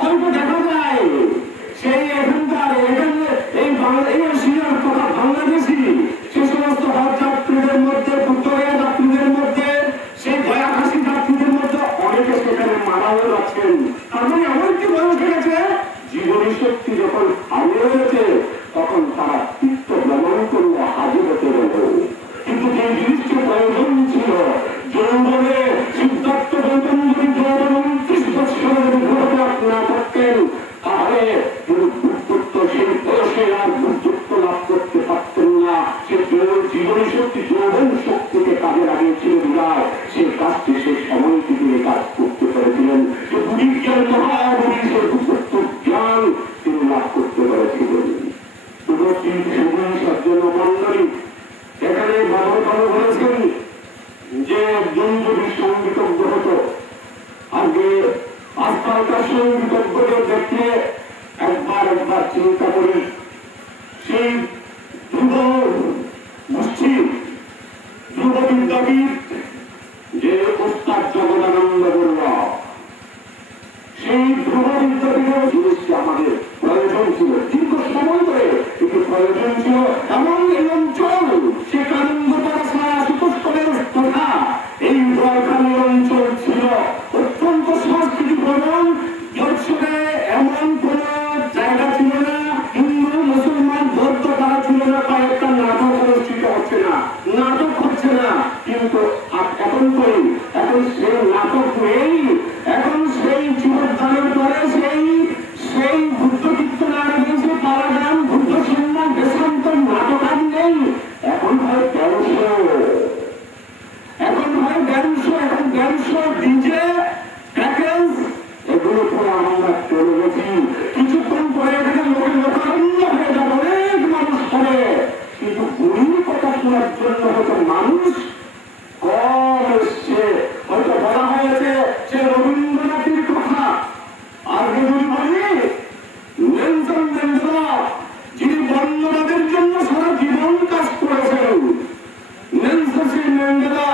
হয়তো দেখা যায় সেই এখানকার এই এশিয়ার তথা বাংলাদেশি সে সমস্ত হজ যাত্রীদের মধ্যে, উত্তরের যাত্রীদের মধ্যে, সেই দয়াখাসী যাত্রীদের মধ্যে অনেকে সেখানে মারাও যাচ্ছেন। তার মানে এমন একটি বয়স হয়েছে, জীবনী শক্তি যখন হারিয়ে গেছে তখন তারা চিত্ত ভ্রমণ করলে হাজির হতে গেল। কিন্তু যে জিনিসটি প্রয়োজন ছিল, যৌবনে সিদ্ধার্থ গৌতম যদি যৌবন 29 বছরের ঘোরতে না করতেন তাহলে তিনি বুদ্ধত্ব সেই বয়সে আর বুদ্ধত্ব লাভ করতে পারতেন না। সে জীবনী শক্তি যৌবন শক্তিকে কাজে লাগিয়েছিল বিরাট, সেই কাজটি সে সময়টি তিনি কাজ করতে পেরেছিলেন। সে বুদ্ধিজ্ঞান মহাবুদ্ধি, সে বুদ্ধত্ব জ্ঞান তিনি লাভ করতে পেরেছিলেন। এখানে ভালো বলেছেন যে একজন যদি সঙ্গীতজ্ঞ হতো, আগে আজকালকার সঙ্গীতজ্ঞদের দেখলে একবার চিন্তা করি, সেই ধ্রুব গোষ্ঠী, ধ্রুব বিদ্যাপীঠ যে ওস্তাদ জগদানন্দ বড়ুয়া, সেই ধ্রুব বিদ্যাপীঠের জিনিসটি আমাদের প্রয়োজন ছিল, দীর্ঘ সময় ধরে একটু প্রয়োজন ছিল। এমন এই অঞ্চল সে কানন্দপাড়া ছাড়া সুপুষ্করের তথা এই বরখালী অঞ্চল ছিল অত্যন্ত সংস্কৃতি প্রবণ। দর্শনে এমন কোন জায়গা ছিল না, হিন্দু মুসলমান বৌদ্ধ তারা ছিল না, কয়েকটা নাটক অনুষ্ঠিত হচ্ছে না, নাটক হচ্ছে না। কিন্তু এখন সেই নাটক নেই, এখন সেই জীবনদানের পরে সেই বুদ্ধ কীর্তনার গিয়েছে পারাগ্রাম বুদ্ধ সম্মান দেশান্তর নাটক আর নেই। এখন হয় ড্যান্স, ডিজে প্যাকেজ, এগুলো করে আমরা চলে গেছি। কিছুক্ষণ পরে এখানে লোকারণ্য হয়ে যাবে, অনেক মানুষ হবে, কিন্তু গুলির কথা শোনার জন্য হয়তো মানুষ কম এসছে। হয়তো বলা হয়েছে সে রবীন্দ্রনাথের কথা, আগে যদি বলি নেলসন ম্যান্ডেলা যিনি বর্ণবাদের জন্য সারা জীবন কাজ করেছেন, নেলসন ম্যান্ডেলা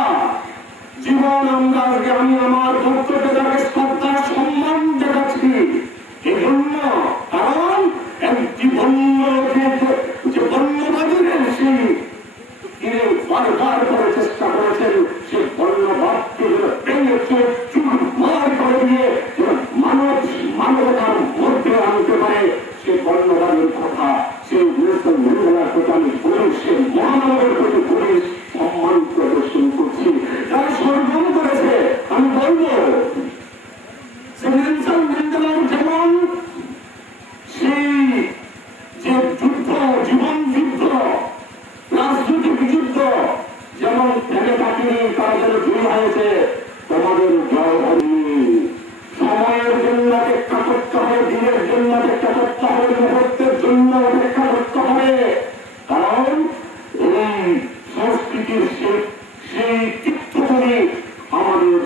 জীবন আমরা আজকে আমি আমার ভক্তকে তাকে শ্রদ্ধা সম্মান দেখাচ্ছি। এই জন্য কারণ একটি যে বর্ণবাদীর সেই তিনি বারবার করে চেষ্টা করেছেন, সে বর্ণবাদকে ভেঙেছে চুরমার করে দিয়ে মানবতার মধ্যে আনতে পারে। সে বর্ণবাদীর কথা, সেই নেলসন ম্যান্ডেলার কথা আমি বলি, সে মহানগরের প্রতি পুলিশ সম্মান প্রদর্শন করছি। তারা সরগম করেছে, আমি বলবো নেলসন ম্যান্ডেলার যেমন সেই যে যুদ্ধ, জীবন যুদ্ধ, রাজনৈতিক যুদ্ধ যেমন ফেলে কাটিনি, তারা যেন জয়ী হয়েছে, তোমাদের জয় হয়নি। সময়ের জন্য অপেক্ষা করতে হবে, দিনের জন্য অপেক্ষা করতে হবে, মুহূর্তের জন্য অপেক্ষা করতে হবে। কারণ এই সংস্কৃতির সেই তীর্থভূমি আমাদের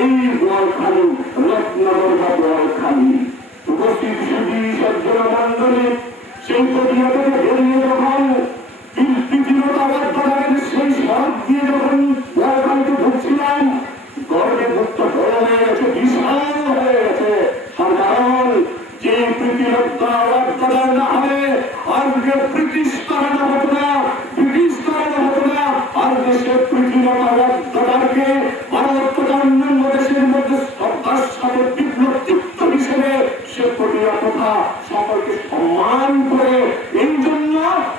এই বোয়ালখালী, রত্নগর বা বোয়ালখালী। উপস্থিত সুধী সজ্জন মন্ডলী সেই প্রক্রিয়া থেকে বেরিয়ে যখন সেই সড়ক দিয়ে যখন বোয়ালখালীতে ঢুকছিলাম, গর্বে ভুক্ত বড় হয়ে গেছে, বিশাল হয়ে গেছে। কারণ যে প্রীতিরক্ষা না হবে, আজকে ব্রিটিশ কারণ হতো না, ব্রিটিশ কারণ হতো না, আজকে সে প্রীতিরক্ষাকে ভারত তথা অন্যান্য দেশের মধ্যে শ্রদ্ধার সাথে বিপ্লব হিসেবে সে প্রক্রিয়া কথা সকলকে সম্মান করে। এই জন্য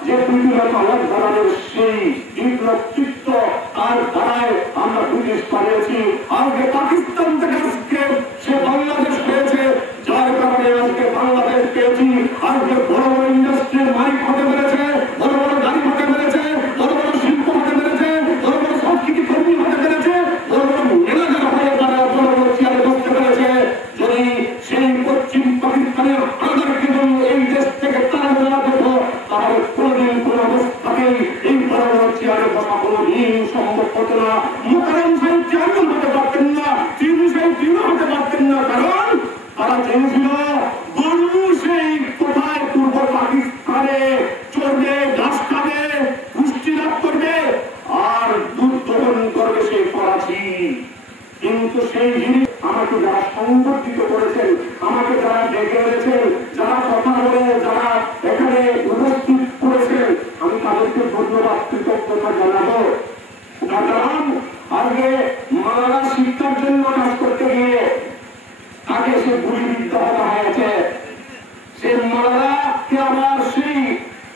যে প্রীতিরক্ষার সেই বিপ্লব চিত্ত তার দ্বারায় আমরা ব্রিটিশ পালিয়েছি। আজকে পাকিস্তান থেকে আজকে সে বাংলাদেশ পেয়েছে, যার কারণে আজকে বাংলাদেশ পেয়েছি। আজকে বড় বড় ইন্ডাস্ট্রির মালিক হতে পেরেছে, বড় বড় গাড়ি হতে পেরেছে, বড় বড় শিল্প হতে পেরেছে, বড় বড় সংস্কৃতি কর্মী হতে পেরেছে, বড় বড় ম্যানেজার হয়ে তারা বড় বড় চেয়ারে বসতে পেরেছে। যদি সেই পশ্চিম পাকিস্তানের আদারকে এই দেশ থেকে তারা দেওয়া যেত, তাহলে কোনদিন কোন অবস্থাতেই এই বড় বড় চেয়ারে বসা কোনদিন সম্ভব হতো না। মোকাররম সাহেব চেয়ারম্যান হতে পারতেন না, চিনি সাহেব চিনি হতে পারতেন না, কারণ তারা চেয়েছিল গরু সেই কোথায় পূর্ব পাকিস্তানে চড়বে, ঘাস খাবে, পুষ্টি লাভ করবে আর দুধ দহন করবে সেই করাচি। কিন্তু সেই জিনিস আমার আমাকে যারা সংগঠিত করেছেন, আমাকে যারা ডেকে এনেছেন, যারা কথা বলে, যারা এখানে উপস্থিত করেছেন, আমি তাদেরকে ধন্যবাদ কৃতজ্ঞতা জানাবো। কারণ আগে মারা শিক্ষার জন্য কাজ করতে গিয়ে আগে সে গুলিবিদ্ধ হওয়া হয়েছে। সে মারাকে আবার সেই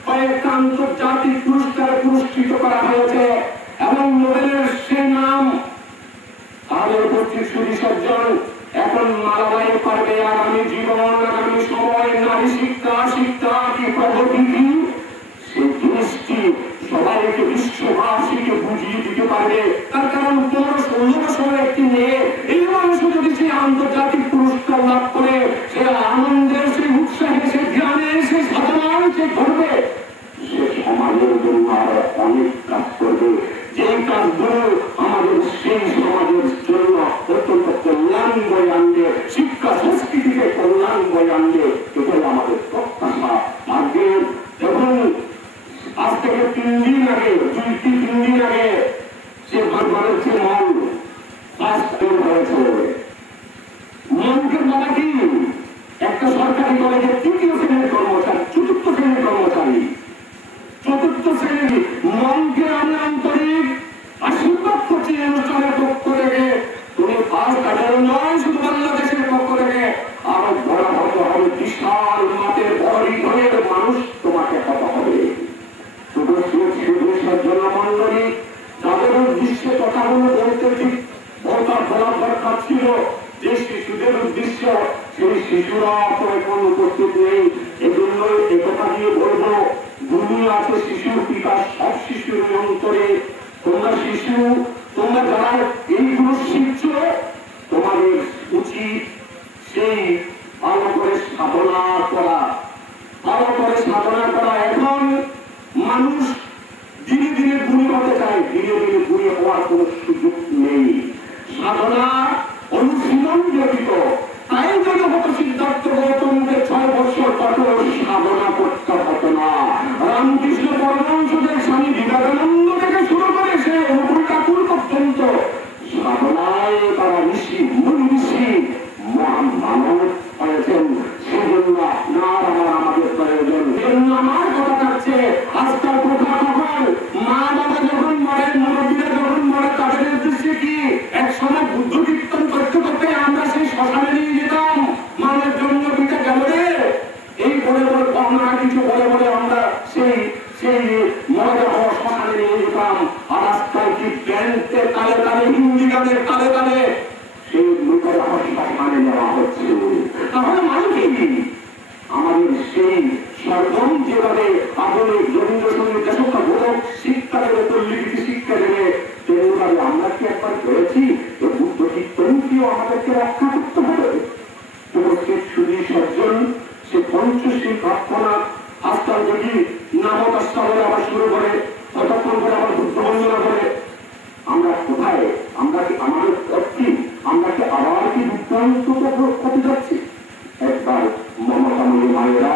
কয়েকটা আন্তর্জাতিক পুরস্কারে পুরস্কৃত করা হয়েছে এবং নোবেলের সে নাম আমাদের উপস্থিত সুধী সজ্জন এখন মালাবাই পারবে আগামী জীবন, আগামী সময়, নারী শিক্ষা, শিক্ষা কি প্রগতি কি, সেই জিনিসটি সবাইকে বিশ্ববাসীকে বুঝিয়ে দিতে পারবে। তার কারণ 15-16 বছরের একটি মেয়ে এই মানুষ যদি সে আন্তর্জাতিক পুরস্কার লাভ করে, সে আনন্দের, সে উৎসাহে, সে জ্ঞানে, সে সাধনায় সে করবে, সে সমাজের জন্য আরো অনেক কাজ করবে। যে কাজগুলো আমাদের সেই সমাজের জন্য অত্যন্ত কল্যাণ বয়ে আনবে, শিক্ষা সংস্কৃতিকে কল্যাণ বয়ে আনবে, এটাই আমাদের প্রত্যাশা। আজকে যখন আজ থেকে 3 দিন আগে, 2-3 দিন আগে সে ভারতের যে মন হয়েছে, মনকে বলা কি একটা সরকারি কলেজের 3য় শ্রেণীর কর্মচারী, 4র্থ শ্রেণীর কর্মচারী, 4র্থ শ্রেণীর মনকে আমি আন্তরিক আশীর্বাদ করছি অনুষ্ঠানের পক্ষ থেকে। তুমি ফার্স্ট কাটার নয়, শুধু বাংলাদেশের পক্ষ থেকে আরো বড় হতে হবে, বিশাল মাঠের বড় হৃদয়ের মানুষ তোমাকে হতে হবে। জন্য মন্ডলী যাদের উদ্দেশ্যে কথাগুলো বলতে ঠিক বলার দরকার ছিল, যে শিশুদের উদ্দেশ্য, সেই শিশুরা তো এখন উপস্থিত নেই। এজন্য একথা দিয়ে বলবো, দুনিয়া আছে শিশুর পিতা, সব শিশুর অন্তরে। তোমরা শিশু, তোমরা যারা এইগুলো শিখছ, তোমাদের উচিত সেই ভালো করে সাধনা করা, ভালো করে সাধনা করা। এখন মানুষ ধীরে ধীরে গুণী হতে চায়, ধীরে ধীরে গুণী হওয়ার কোন সুযোগ নেই। সাধনা অনুশীলন ব্যতীত, তাই যদি হতো সিদ্ধার্থ গৌতমকে 6 বছর কঠোর সাধনা করতে হতো না। রামকৃষ্ণ পরমহংসদেব, স্বামী বিবেকানন্দ থেকে শুরু করে সে অনুকূল ঠাকুর পর্যন্ত সাধনায় তারা ঋষি, মুনি ঋষি, মানব হয়েছেন। সেজন্য আপনার আমাদের প্রয়োজন। সেজন্য আমার কথা থাকছে, আজকাল কোথা কখন মা বাবা যখন মরে, মুরব্বীরা যখন মরে, তাদের উদ্দেশ্যে কি এক সময় বুদ্ধ কীর্তন করতে করতে আমরা সেই শ্মশানে নিয়ে যেতাম, মানের জন্য দুইটা গেল রে, এই বলে বলে আমরা কিছু বলে বলে আমরা সেই সেই মজা হওয়া শ্মশানে নিয়ে যেতাম। আর আজকাল কি ব্যান্ডের তালে তালে, হিন্দি গানের তালে তালে সেই লোকের শ্মশানে নেওয়া হচ্ছে। তাহলে মানে কি আমাদের সেই সর্বম যেভাবে আধুনিক রবীন্দ্রসঙ্গীত দেশকা বোধক শিক্ষা দেবে, তল্লিগীতি শিক্ষা দেবে, তেমনিভাবে আমরা কি একবার করেছি? বুদ্ধ কীর্তনকেও আমাদেরকে রক্ষা করতে হবে। উপস্থিত সুধী সজ্জন, সে পঞ্চশীল প্রার্থনা আজকাল যদি নামকাশটা বলে আবার শুরু করে, ততক্ষণ করে আবার বুদ্ধ বন্দনা করে, আমরা কোথায়? আমরা কি আমাদের পথটি, আমরা কি আবার কি বিভ্রান্ত হতে যাচ্ছি? একবার মমতাময়ী মায়েরা,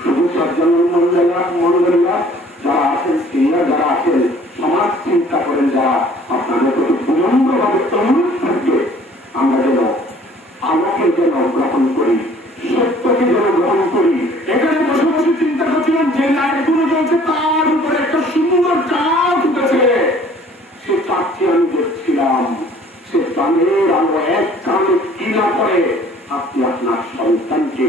শুধু সজ্জন মন্ডলীরা যারা আছেন, স্ত্রীরা যারা আছেন, সমাজ চিন্তা করেন যারা, আপনাদের প্রতি বিনম্রভাবে অনুরোধ থাকবে, আমরা যেন আলোকে যেন গ্রহণ করি, সত্যকে যেন গ্রহণ করি। এখানে বসে বসে চিন্তা করছিলাম, যে লাইটগুলো জ্বলছে তার উপরে একটা সুন্দর চাঁদ উঠেছে, সে চাঁদটি আমি দেখছিলাম। সে চাঁদের আলো এক চাঁদে কি না করে, আপনি আপনার সন্তানকে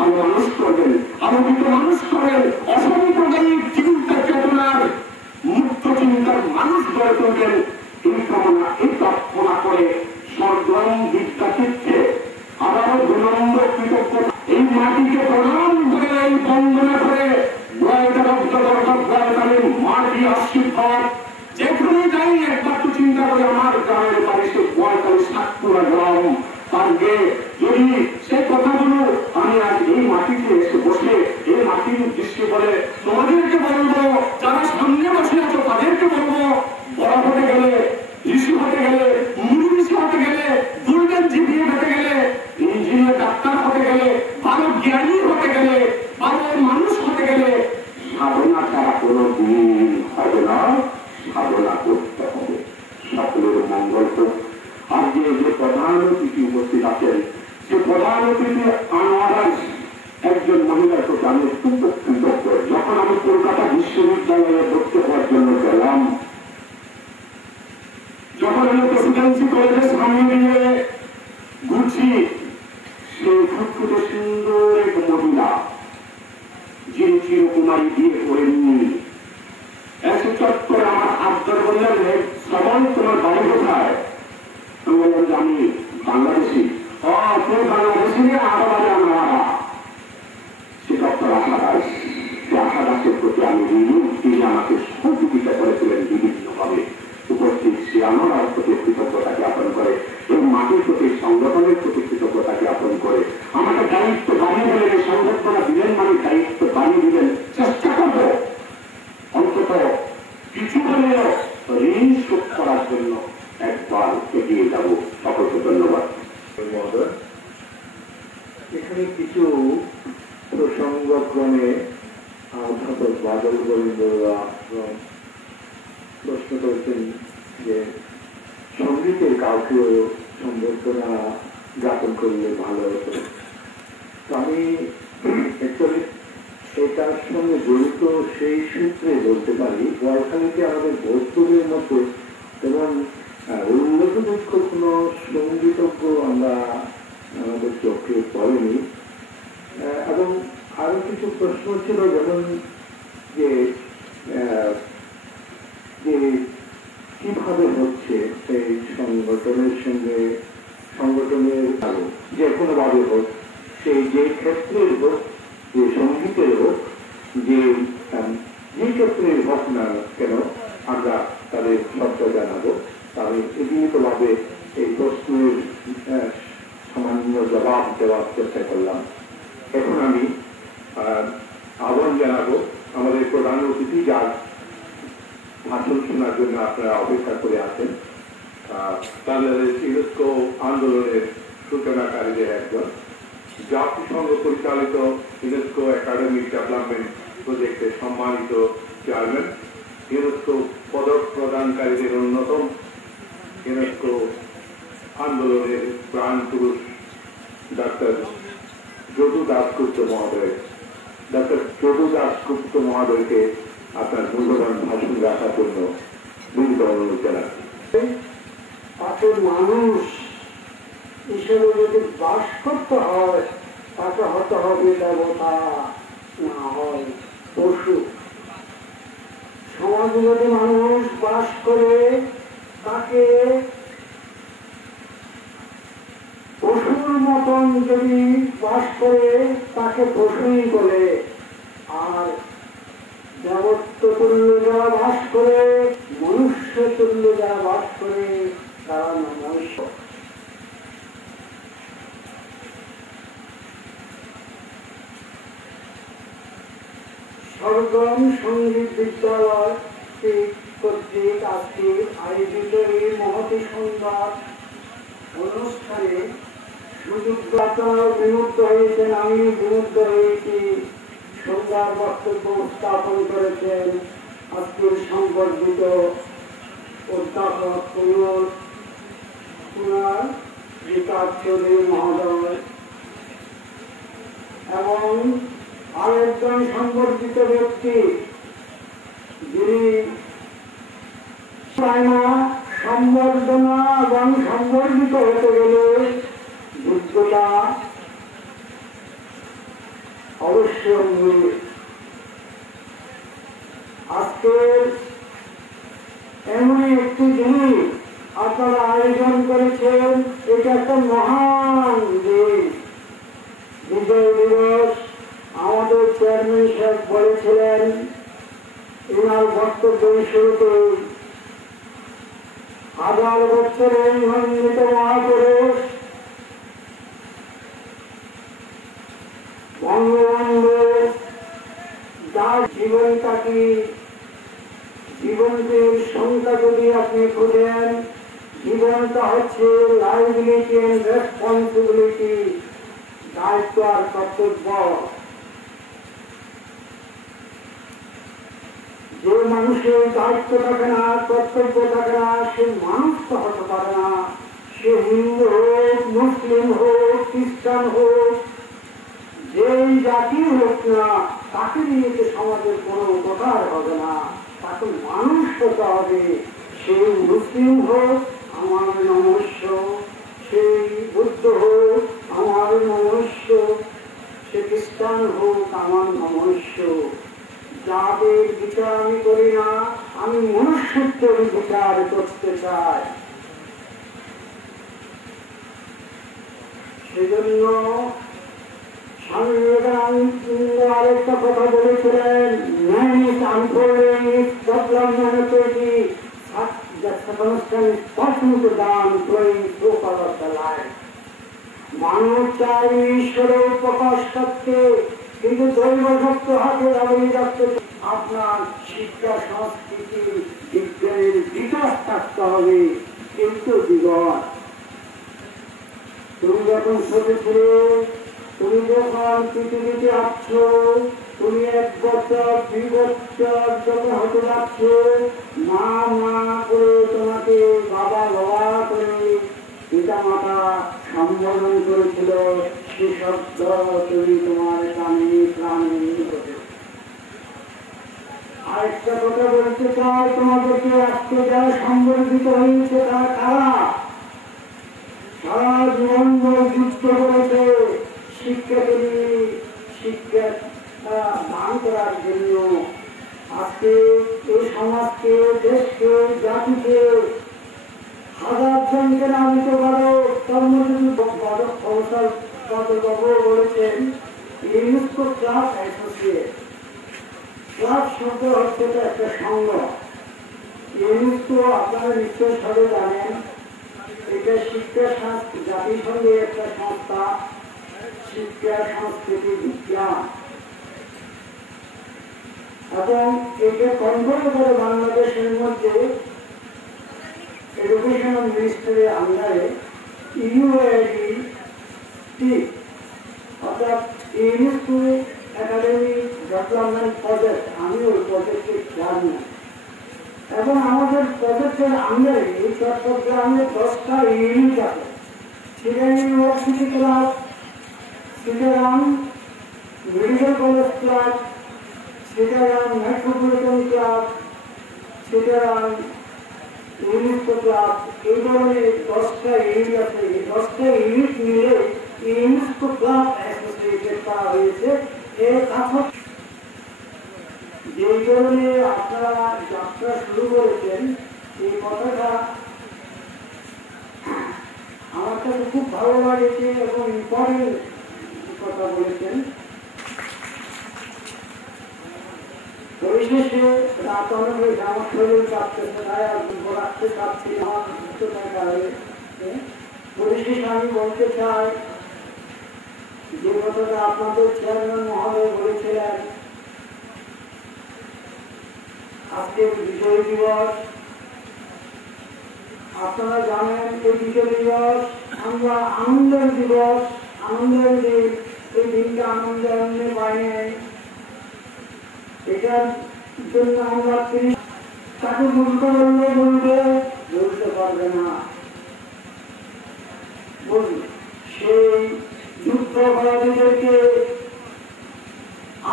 আরো মানুষ করবেন, আলোকিত মানুষ করেন, অসাম্প্রদায়িক চিন্তা চেতনার মুক্ত চিন্তার মানুষ গড়ে তুলবেন, এই কামনা, এই প্রার্থনা করে সর্বম বিদ্যাক্ষেত্রে আবারও বিনম্র কৃতজ্ঞতা, এই মাটিকে প্রণাম করে, এই বন্দনা করে, মাটি আশীর্বাদ। যেখানে যাই একবার তো চিন্তা করে, আমার গ্রামের বাড়ি সে 45-60 গ্রাম, আজকে যদি সে কথাগুলো আমি আজ এই মাটিতে এসে বসে এই মাটির উদ্দেশ্যে বলে তোমাদেরকে বলবো, যারা সামনে বসে আছো তাদেরকে বলবো, বড় হতে গেলে, ঋষি হতে গেলে, মুনি ঋষি হতে গেলে, গোল্ডেন জিপিএ হতে গেলে, ইঞ্জিনিয়ার ডাক্তার হতে গেলে, ভালো জ্ঞানী হতে গেলে সেই ফুটফুটে সুন্দর এক মহিলা যিনি চিরকুমারী বিয়ে করেননি এসে চট করে আমার আবদার বললেন, সবাই তোমার বাড়ি কোথায়? আমি বললাম যে আমি বাংলাদেশি। তুমি বাংলাদেশি নিয়ে আরো বাড়ি আমরা সে ডক্টর আশা দাস। সে আশা দাসের প্রতি আমি ঋণী। তিনি আমাকে সহযোগিতা করেছিলেন বিভিন্নভাবে। উপস্থিত শিয়ানোর প্রতি কৃতজ্ঞতা জ্ঞাপন করে, এই মাটির প্রতি সংগঠনের প্রতি কৃতজ্ঞতা জ্ঞাপন করে আমাকে দায়িত্ব বানিয়ে দিলেন। এই সংগঠনা দিলেন মানে দায়িত্ব বানিয়ে দিলেন। চেষ্টা করব অন্তত কিছু হলেও ঋণ শোধ করার জন্য একবার এগিয়ে যাব। সকলকে ধন্যবাদ। এখানে কিছু প্রসঙ্গক্রমে অধ্যাপক বাদল গোবিন্দরা প্রশ্ন করেছেন যে সঙ্গীতের কাউকেও সম্বর্ধনা জ্ঞাপন করলে ভালো হতো। আমি অ্যাকচুয়ালি এটার সঙ্গে জড়িত সেই সূত্রে বলতে পারি, বলখালিতে আমাদের বস্তুদের মধ্যে এবং উল্লেখযোগ্য কোনো সঙ্গীতজ্ঞ আমরা আমাদের চোখে পড়েনি। এবং আরো কিছু প্রশ্ন ছিল, যেমন যে কিভাবে হচ্ছে সেই সংগঠনের সঙ্গে সংগঠনের যে কোনো ভাবে হোক, সেই যে ক্ষেত্রের হোক, যে সঙ্গীতের হোক, যে ক্ষেত্রের হোক না কেন আমরা তাদের শব্দ জানাবো। আমি বিনীতভাবে এই প্রশ্নের সামান্য জবাব দেওয়ার চেষ্টা করলাম। এখন আমি আহ্বান জানাবো আমাদের প্রধান অতিথি, যার ভাষণ শোনার জন্য আপনারা অপেক্ষা করে আছেন। বাংলাদেশ ইউনেস্কো আন্দোলনের সূচনাকারীদের একজন, জাতিসংঘ পরিচালিত ইউনেস্কো একাডেমিক ডেভেলপমেন্ট প্রজেক্টের সম্মানিত চেয়ারম্যান, ইউনেস্কো পদক প্রদানকারীদের অন্যতম, ইউনেস্কো আন্দোলনের প্রাণ পুরুষ ডক্টর যদু দাশগুপ্ত মহোদয়। ডক্টর যদু দাশগুপ্ত মহোদয়কে আপনার মূল্যবান ভাষণ রাখার জন্য বিনীত অনুরোধ জানাচ্ছি। তাকে মানুষ হিসেবে যদি বাস করতে হয়, তাকে হতে হবে দেবতা, না হয় পশু। সমাজে যদি মানুষ বাস করে, তাকে পশুর মতন যদি বাস করে, তাকে পশুই বলে। আর দেবত্ব তুল্য যারা বাস করে, মনুষ্য তুল্য যারা বাস করে, তারা মনুষ্য। সরগম সঙ্গীত বিদ্যালয় কর্তৃক আজকে আয়োজিত এই মহতি সুন্দর অনুষ্ঠানে সুযোগদাতারা বিমুগ্ধ হয়েছেন, আমি বিমুগ্ধ হয়েছি। সুন্দর বক্তব্য স্থাপন করেছেন আজকের সংবর্ধিত অধ্যাপক কুমার বিকাশ চৌধুরী মহোদয় এবং আরেকজন সংবর্ধিত ব্যক্তি, যিনি সম্বর্ধনা এবং সংবর্ধিত হতে গেলে যোগ্যতা অবশ্যই। আজকে এমনই একটি জিনিস আপনারা আয়োজন করেছেন, এটা একটা মহান দিন, বিজয় দিবস। আমাদের চেয়ারম্যান সাহেব বলেছিলেন এনার বক্তব্যের শুরুতে, 1000 বছরের মনোনীত মহাপুরুষ বঙ্গবন্ধু যার জীবনটাকে, জীবনের সংখ্যা যদি আপনি খোঁজেন, জীবনটা হচ্ছে লাইবিলিটি এন্ড রেসপন্সিবিলিটি, দায়িত্ব আর কর্তব্য। যে মানুষের দায়িত্ব থাকে না, কর্তব্য থাকে না, সে মানুষ তো হতে পারে না। সে হিন্দু হোক, মুসলিম হোক, খ্রিস্টান হোক, যেই জাতির হোক না, তাকে নিয়ে যে সমাজের কোনো উপকার হবে না। তাকে মানুষ হতে হবে। সেই মুসলিম হোক আমার নমস্য, সেই বুদ্ধ হোক আমার ধর্ম মনুষ্য, সে খ্রিস্টান হোক, আমার মনুষ্য, যাদের বিচার আমি করি না, আমি মনুষ্যত্বের বিচার করতে চাই। সেজন্য স্বামী বিবেকানন্দ আরেকটা কথা বলেছিলেন, man is unfolding its development authority, the circumstance possible to down flowing through of the life. মানব চাই ঈশ্বরের প্রকাশ করতে, কিন্তু দৈব সত্য হাতে দাবি রাখতে আপনার শিক্ষা সংস্কৃতি বিজ্ঞানের বিকাশ থাকতে হবে। কিন্তু জীবন তুমি যখন ছোট ছিলে, তুমি যখন পৃথিবীতে আসছো, তুমি 1 বছর 2 বছর যখন হতে যাচ্ছ, মা মা করে তোমাকে বাবা বাবা করে পিতা মাতা সম্বোধন করেছিল, সে শব্দ তুমি তোমার কানে প্রাণে নিয়ে। আরেকটা কথা বলতে চাই, তোমাদেরকে আজকে যারা সম্বর্ধিত হয়েছে তারা কারা? সারা জীবন যুদ্ধ করেছে শিক্ষাকে নিয়ে, শিক্ষা দান করার জন্য। আজকে এই সমাজকে, দেশকে, জাতিকে হাজার জনকে নামিত পারো। তার মধ্যে বাবু বলেছেন ইউনেস্কো ক্লাব অ্যাসোসিয়েট। ক্লাব শব্দ হচ্ছে একটা সংঘ। ইউনেস্কো আপনারা নিশ্চয় সবাই জানেন, এটা শিক্ষা সংস্কৃতি, জাতিসংঘের একটা সংস্থা, শিক্ষা সংস্কৃতি বিজ্ঞান, এবং এটা কন্ট্রোল করে বাংলাদেশের মধ্যে এডুকেশনাল মিনিস্ট্রির আন্ডারে ইউএডি, অর্থাৎ ইউনেস্কো একাডেমি ডেভেলপমেন্ট প্রজেক্ট। আমি ওই প্রজেক্টের চেয়ারম্যান, এবং আমাদের প্রজেক্টের আন্ডারে এই চট্টগ্রামে 10টা ইউনিট আছে। Sylhet university club, Sylhet medical college club, Sylhet metropolitan club, Sylhet UNESCO club, এই ধরনের 10টা ইউনিট আছে। এই 10টা ইউনিট মিলে ইউনেস্কো ক্লাব অ্যাসোসিয়েটেড করা হয়েছে। এর কাছে যে কারণে আপনারা যাত্রা শুরু করেছেন, এই কথাটা আমার কাছে খুব ভালো লাগেছে এবং ইম্পর্টেন্ট কথা বলেছেন। পরিশেষে রাত অনেক হয়েছে, আমার শরীর কাঁপতেছে, তাই আর রাখতে চাচ্ছি আমার সুস্থতার কারণে। পরিশেষে আমি বলতে চাই, যে কথাটা আপনাদের চেয়ারম্যান মহোদয় বলেছিলেন, আজকের বিজয় দিবস, আপনারা জানেন এই বিজয় দিবস আমরা আনন্দের দিবস, আনন্দের দিন। এই দিনটা আনন্দের পাই নাই, এটার জন্য আমরা তাকে বলতে বললে বলতে পারবে না। সেই যুদ্ধ অপরাধীদেরকে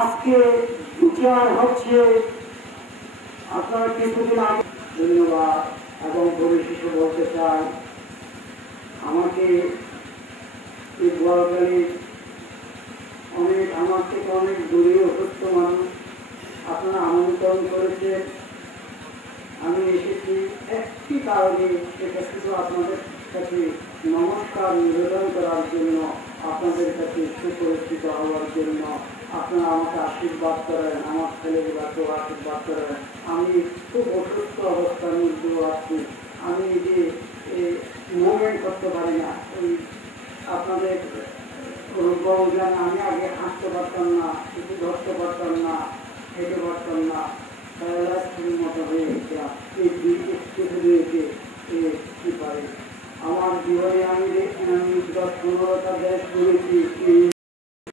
আজকে বিচার হচ্ছে। আপনারা কিছুদিন আগে ধন্যবাদ। এবং পরিশেষে বলতে চাই, আমাকে এই বোয়ালখালী আমার থেকে অনেক দূরে অসুস্থ মানুষ আপনারা আমন্ত্রণ করেছেন। আমি এসেছি একটি কারণে, সেটা শুধু আপনাদের কাছে নমস্কার নিবেদন করার জন্য, আপনাদের কাছে সুপরিচিত হওয়ার জন্য। আপনারা আমাকে আশীর্বাদ করেন, আমার ছেলেগুলাকেও আশীর্বাদ করেন। আমি খুব অসুস্থ অবস্থার মধ্যেও আছি, আমি যে মুভমেন্ট করতে পারি না। আপনাদের অনুভব জান, আমি আগে হাঁটতে পারতাম না, কিছু ধরতে পারতাম না, খেতে পারতাম না, প্যারালাইসিসের মতো হয়ে গেছিলাম। এই কি পারে আমার জীবনে আমি 10-15টা দেশ ঘুরেছি।